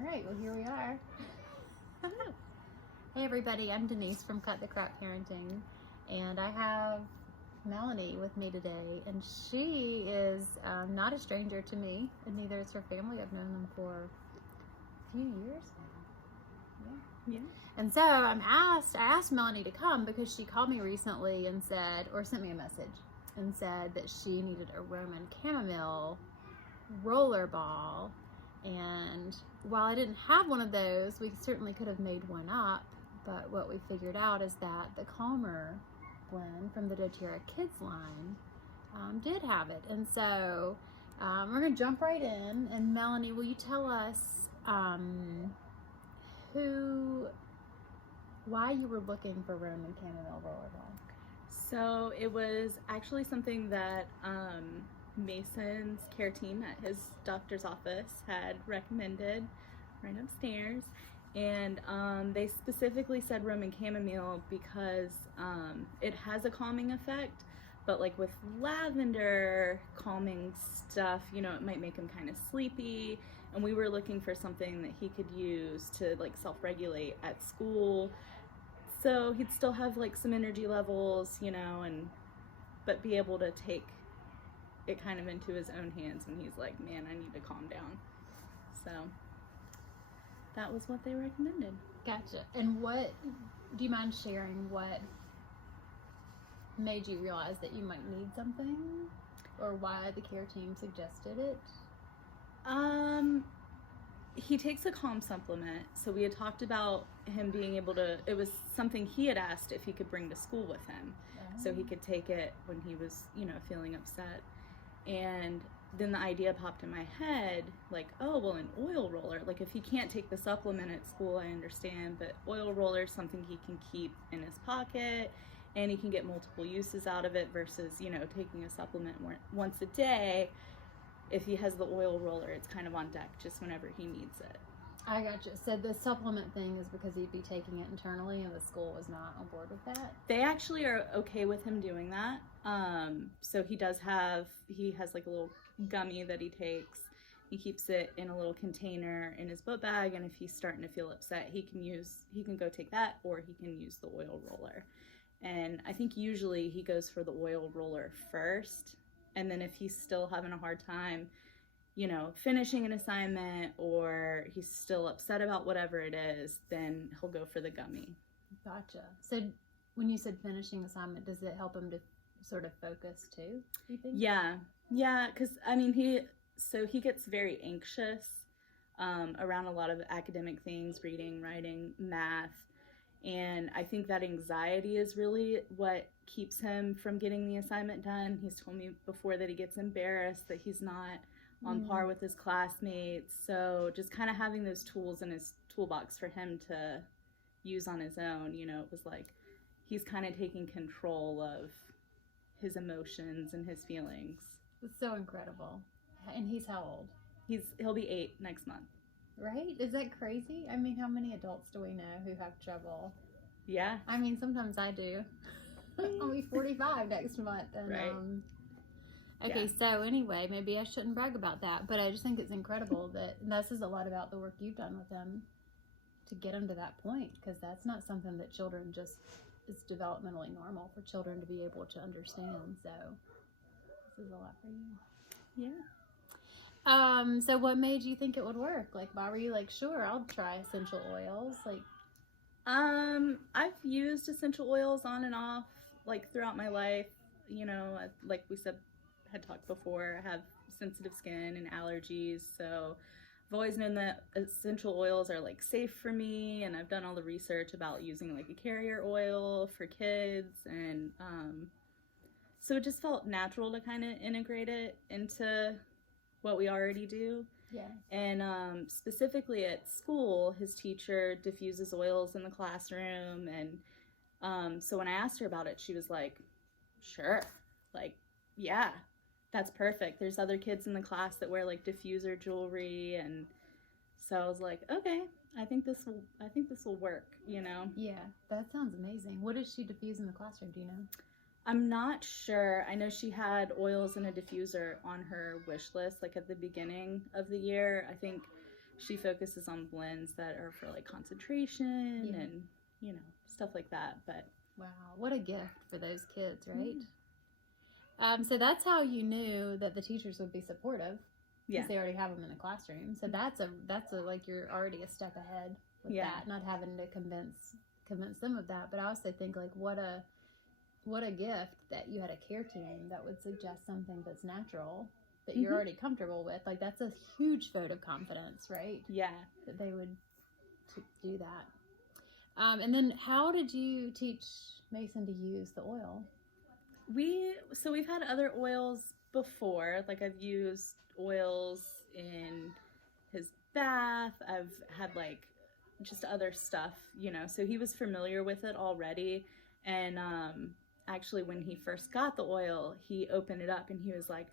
All right, well, here we are. Hey, everybody, I'm Denise from Cut the Crap Parenting, and I have Melanie with me today, and she is not a stranger to me, and neither is her family. I've known them for a few years now. Yeah. And so I asked Melanie to come because she called me recently and said, or sent me a message, and said that she needed a Roman chamomile roller ball. And while I didn't have one of those, we certainly could have made one up. But what we figured out is that the Calmer blend from the doTerra Kids line did have it. And so we're going to jump right in. And Melanie, will you tell us why you were looking for Roman chamomile rollerball? So it was actually something that Mason's care team at his doctor's office had recommended right upstairs. And they specifically said Roman chamomile because it has a calming effect, but like with lavender calming stuff, you know, it might make him kind of sleepy. And we were looking for something that he could use to like self-regulate at school, so he'd still have like some energy levels, you know, but be able to take it kind of into his own hands when he's like, man, I need to calm down. So that was what they recommended. Gotcha. And what, do you mind sharing what made you realize that you might need something, or why the care team suggested it? He takes a calm supplement, so we had talked about him being able to, it was something he had asked if he could bring to school with him, so he could take it when he was, you know, feeling upset. And then the idea popped in my head, like, oh, well, an oil roller, like if he can't take the supplement at school, I understand, but oil roller is something he can keep in his pocket, and he can get multiple uses out of it versus, you know, taking a supplement once a day. If he has the oil roller, it's kind of on deck just whenever he needs it. I gotcha. So the supplement thing is because he'd be taking it internally and the school was not on board with that? They actually are okay with him doing that. So he has like a little gummy that he takes. He keeps it in a little container in his book bag, and if he's starting to feel upset, he can go take that, or he can use the oil roller. And I think usually he goes for the oil roller first. And then if he's still having a hard time, you know, finishing an assignment, or he's still upset about whatever it is, then he'll go for the gummy. Gotcha. So when you said finishing assignment, does it help him to sort of focus too, you think? Yeah, because I mean, he gets very anxious around a lot of academic things, reading, writing, math. And I think that anxiety is really what keeps him from getting the assignment done. He's told me before that he gets embarrassed that he's not on par with his classmates. So just kind of having those tools in his toolbox for him to use on his own, you know, it was like he's kind of taking control of his emotions and his feelings. It's so incredible. And he's how old? He'll be 8 next month. Right? Is that crazy? I mean, how many adults do we know who have trouble? Yeah. I mean, sometimes I do. I'll be 45 next month. And, right. Okay, so anyway, maybe I shouldn't brag about that, but I just think it's incredible that this says a lot about the work you've done with him to get him to that point, because that's not something that children just, it's developmentally normal for children to be able to understand. So this is a lot for you. Yeah. So what made you think it would work? Like, why were you like, sure, I'll try essential oils? Like, I've used essential oils on and off, like throughout my life. You know, like we had talked before, I have sensitive skin and allergies, so I've always known that essential oils are like safe for me, and I've done all the research about using like a carrier oil for kids, and so it just felt natural to kind of integrate it into what we already do. yeah. And specifically at school, his teacher diffuses oils in the classroom, and so when I asked her about it, she was like, sure, like, yeah, that's perfect. There's other kids in the class that wear like diffuser jewelry, and so I was like, okay, I think this will work, you know? Yeah, that sounds amazing. What does she diffuse in the classroom, do you know? I'm not sure. I know she had oils and a diffuser on her wish list, like at the beginning of the year. I think she focuses on blends that are for like concentration Yeah. and, you know, stuff like that. But Wow, what a gift for those kids, right? Mhm. So that's how you knew that the teachers would be supportive, yeah, because they already have them in the classroom. So that's a like, you're already a step ahead with Yeah. that, not having to convince them of that. But I also think, like, what a gift that you had a care team that would suggest something that's natural, that you're Mhm. already comfortable with. Like, that's a huge vote of confidence, right? yeah. That they would do that. And then how did you teach Mason to use the oil? We've had other oils before. Like I've used oils in his bath. I've had like just other stuff, you know. So he was familiar with it already. And actually when he first got the oil, he opened it up and he was like,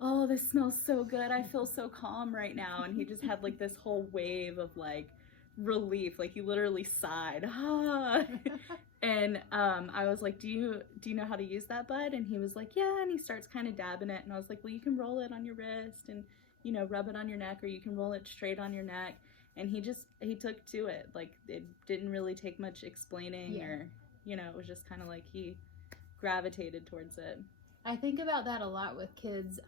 "Oh, this smells so good. I feel so calm right now." And he just had like this whole wave of like relief. Like he literally sighed. Ah. And I was like, do you know how to use that, bud? And he was like, yeah. And he starts kind of dabbing it. And I was like, well, you can roll it on your wrist and, you know, rub it on your neck, or you can roll it straight on your neck. And he took to it. Like it didn't really take much explaining, or, you know, it was just kind of like he gravitated towards it. I think about that a lot with kids.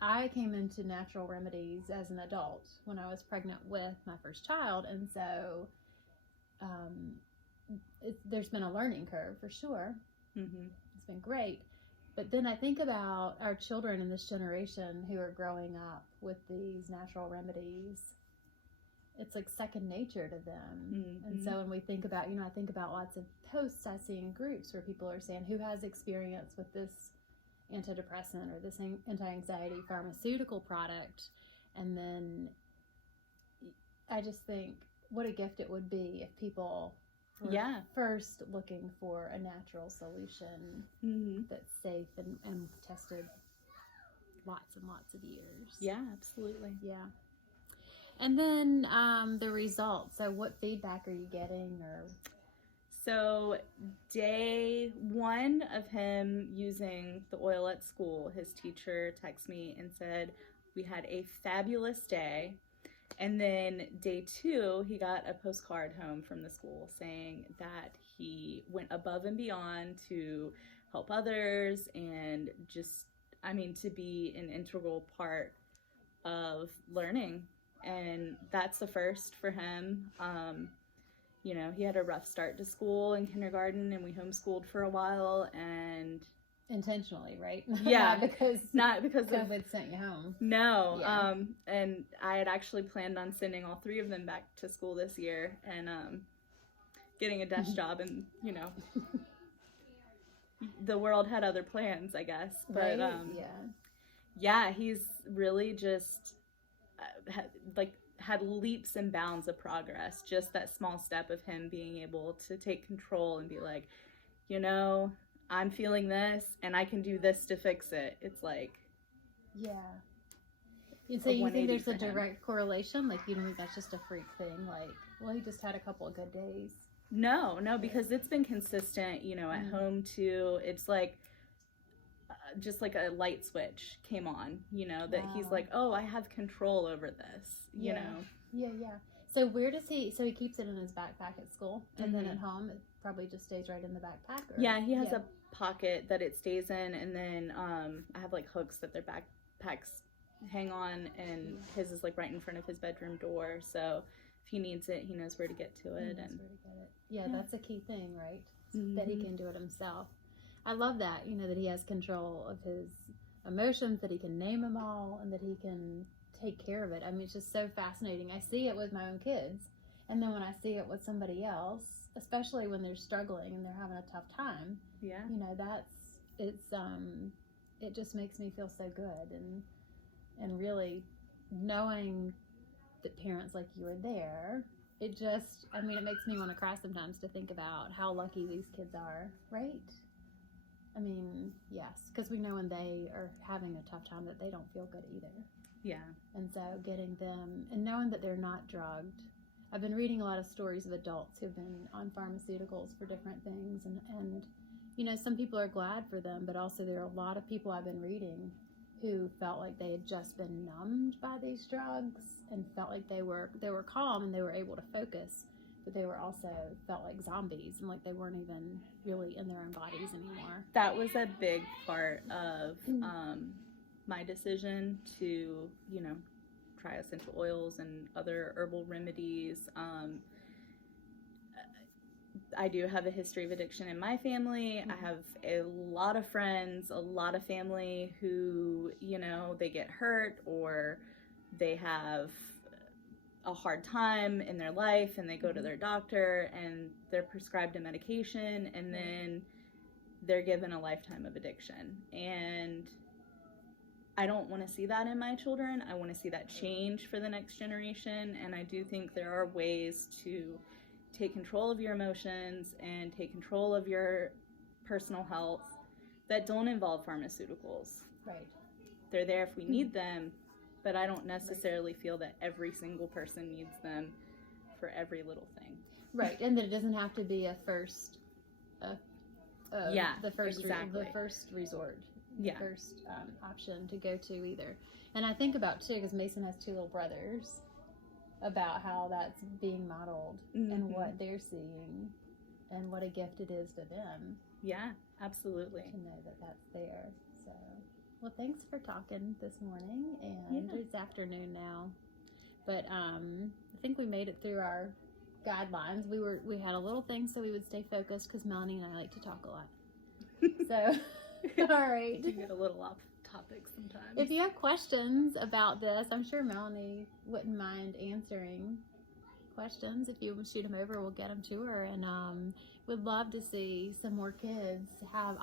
I came into natural remedies as an adult when I was pregnant with my first child. And so there's been a learning curve for sure. Mm-hmm. It's been great. But then I think about our children in this generation who are growing up with these natural remedies. It's like second nature to them. Mm-hmm. And so when we think about, you know, I think about lots of posts I see in groups where people are saying, who has experience with this antidepressant or this anti-anxiety pharmaceutical product? And then I just think what a gift it would be if people were first looking for a natural solution that's safe and tested lots and lots of years. Yeah, absolutely. Yeah. And then the results. So what feedback are you getting? Or so day 1 of him using the oil at school, his teacher texted me and said, we had a fabulous day. And then day 2, he got a postcard home from the school saying that he went above and beyond to help others and just, I mean, to be an integral part of learning. And that's the first for him. You know, he had a rough start to school in kindergarten, and we homeschooled for a while, and intentionally, right? Yeah, not because COVID sent you home. No. Yeah. And I had actually planned on sending all 3 of them back to school this year, and getting a desk job, and you know, the world had other plans, I guess. But right? yeah, he's really just had leaps and bounds of progress. Just that small step of him being able to take control and be like, you know, I'm feeling this and I can do this to fix it. It's like, yeah. And so you think there's a direct correlation? Like, you know, that's just a freak thing? Like, well, he just had a couple of good days. No, because it's been consistent, you know, at home too. It's like, just like a light switch came on, you know, that he's like, oh, I have control over this, you know. Yeah. So where does he keeps it in his backpack at school, and then at home it probably just stays right in the backpack? Or? Yeah, he has a pocket that it stays in, and then I have like hooks that their backpacks hang on, and his is like right in front of his bedroom door, so if he needs it, he knows where to get to it. Yeah, that's a key thing, right? That he can do it himself. I love that, you know, that he has control of his emotions, that he can name them all, and that he can take care of it. I mean, it's just so fascinating. I see it with my own kids, and then when I see it with somebody else, especially when they're struggling and they're having a tough time, you know, it just makes me feel so good, and really knowing that parents like you are there, it just, I mean, it makes me want to cry sometimes to think about how lucky these kids are, right? I mean, yes, because we know when they are having a tough time that they don't feel good either. Yeah. And so getting them, and knowing that they're not drugged. I've been reading a lot of stories of adults who've been on pharmaceuticals for different things, and you know, some people are glad for them, but also there are a lot of people I've been reading who felt like they had just been numbed by these drugs and felt like they were calm and they were able to focus, but they were also felt like zombies and like they weren't even really in their own bodies anymore. That was a big part of my decision to, try essential oils and other herbal remedies. I do have a history of addiction in my family. I have a lot of friends, a lot of family who, they get hurt or they have a hard time in their life and they go to their doctor and they're prescribed a medication and then they're given a lifetime of addiction. And I don't want to see that in my children. I want to see that change for the next generation. And I do think there are ways to take control of your emotions and take control of your personal health that don't involve pharmaceuticals. Right. They're there if we need them, but I don't necessarily feel that every single person needs them for every little thing. Right, and that it doesn't have to be the first exactly. The first resort, Yeah. the first option to go to either. And I think about too, because Mason has 2 little brothers, about how that's being modeled and what they're seeing and what a gift it is to them. Yeah, absolutely. To know that that's there. So, well, thanks for talking this morning, and it's afternoon now. But I think we made it through our guidelines. We had a little thing so we would stay focused because Melanie and I like to talk a lot. So, all right. You get a little off topic sometimes. If you have questions about this, I'm sure Melanie wouldn't mind answering questions. If you shoot them over, we'll get them to her. And would love to see some more kids have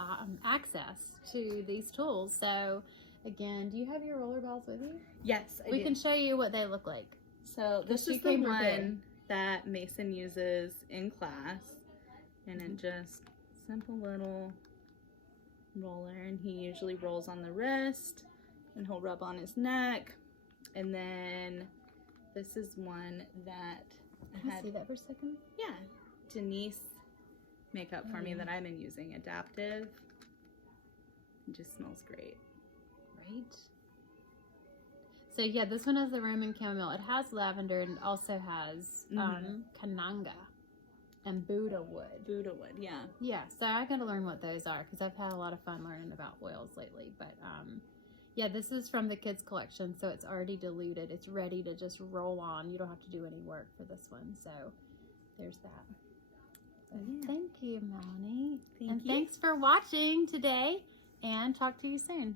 access to these tools. So, again, do you have your roller balls with you? Yes, I We do. can show you what they look like. So this She is the came prepared. one that Mason uses in class. And it just, simple little roller, and he usually rolls on the wrist and he'll rub on his neck. And then this is one that Can I see that for a second? Denise make up for me that I've been using, Adaptive. It just smells great. Right. So yeah, this one has the Roman chamomile. It has lavender and it also has kananga and Buddha wood. Buddha wood, yeah. Yeah, so I got to learn what those are because I've had a lot of fun learning about oils lately. But yeah, this is from the kids collection, so it's already diluted. It's ready to just roll on. You don't have to do any work for this one. So there's that. So thank you, Melanie. Thank you. Thanks for watching today, and talk to you soon.